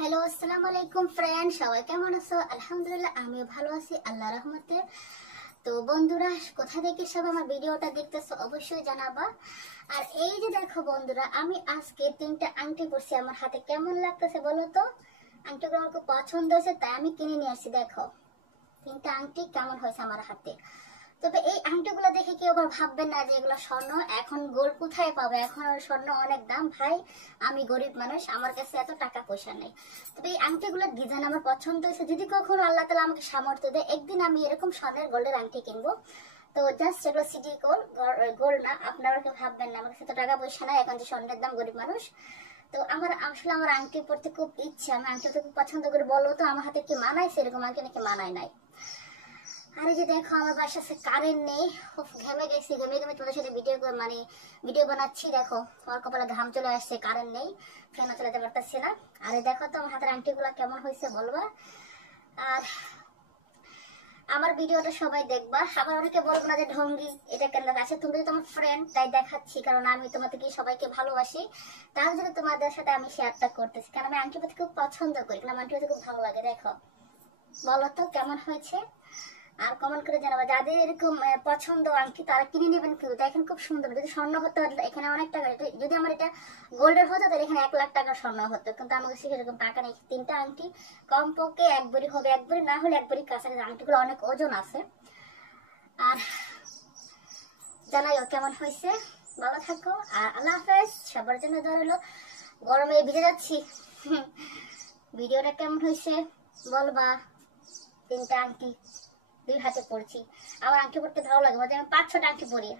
Hello, আসসালামু আলাইকুম friend, সবাই কেমন আছো? আলহামদুলিল্লাহ, আমিও ভালো আছি আল্লাহর রহমতে। তো বন্ধুরা, কোথা থেকে সব আমার ভিডিওটা দেখতেছো অবশ্যই জানাবা। আর এই যে দেখো বন্ধুরা, আমি আজকে 3টা আংটি পরছি, আমার হাতে কেমন লাগতেছে বলো তো? আংটিগুলো আমার খুব পছন্দ হয়েছে, তাই আমি কিনে নিয়ে আসছি। দেখো 3টা আংটি কেমন হয়েছে আমার হাতে। তবে এই আংটিগুলো দেখে কেউ আবার ভাববেন না যে এগুলো স্বর্ণ। এখন গোল্ড কোথায় পাবে, এখন স্বর্ণ অনেক দাম ভাই। আমি গরিব মানুষ, আমার কাছে এত টাকা পয়সা নেই। তবে এই আংটিগুলোর ডিজাইন আমার পছন্দ হয়েছে। যদি কখনো আল্লাহ তাআলা আমাকে সামর্থ্য দেয়, একদিন আমি এরকম স্বর্ণের গোল্ডের আংটি কিনবো। তো জাস্ট এগুলো সিটি গোল্ড, গোল্ড না। আপনারা কেউ ভাববেন না আমার কাছে তো টাকা পয়সা নাই, এখন যে স্বর্ণের দাম, গরিব মানুষ। তো আমার আসলে আমার আংটি পরতে খুব ইচ্ছে, আমি আংটি পরতে খুব পছন্দ করি। বলো তো আমার হাতে কি মানাইছে এরকম আংটি, নাকি মানায় নাই? আরে যে দেখো, আমার বাসাতে কারেন্ট নেই। ঘেমে গেছি, ঘেমে ঘেমে তোমাদের সাথে ভিডিও বানাচ্ছি। দেখো আমার কপালে ঘাম চলে আসছে, কারেন্ট নেই, ফ্যানও চালাতে পারতেছি না। আরে দেখো তো আমার হাতের আংটিগুলো কেমন হয়েছে বলবা। আর আমার ভিডিওটা সবাই দেখবা। আবার অনেকে বলবো না যে ঢঙ্গি, এটা কেন আছে? তুমি তো তোমার ফ্রেন্ড, তাই দেখাচ্ছি, কারণ আমি তোমাদেরকে সবাইকে ভালোবাসি। তার জন্য তোমাদের সাথে আমি শেয়ারটা করতেছি, কারণ আমি আংটি পরতে খুব পছন্দ করি, কারণ আংটি পরতে খুব ভালো লাগে। দেখো বলো তো কেমন হয়েছে, আর কমেন্ট করে জানাবো। যাদের এরকম পছন্দ আংটি, তারা কিনে নেবেন। কেউ দেখেন খুব সুন্দর। যদি স্বর্ণ হতো এখানে অনেক টাকা, যদি আমার এটা গোল্ডের হতো তাহলে এখানে 1 লাখ টাকার স্বর্ণ হতো, কিন্তু আমার কাছে সেরকম টাকা নেই। 3টা আংটি কমপক্ষে 1 ভরি হবে, 1 ভরি না হলে 1 ভরি কাছাকাছি। আংটিগুলো অনেক ওজন আছে। আর জানাইও কেমন হয়েছে। ভালো থাকো, আর আল্লাহ হাফেজ। সবার জন্য দোয়া রইলো। গরমে ভিজে যাচ্ছি। ভিডিওটা কেমন হয়েছে বলবা। 3টা আংটি 2 হাতে পড়ছি। আমার আংটি পড়তে ভালো লাগে, মাঝে আমি 5-6টা আংটি পরি।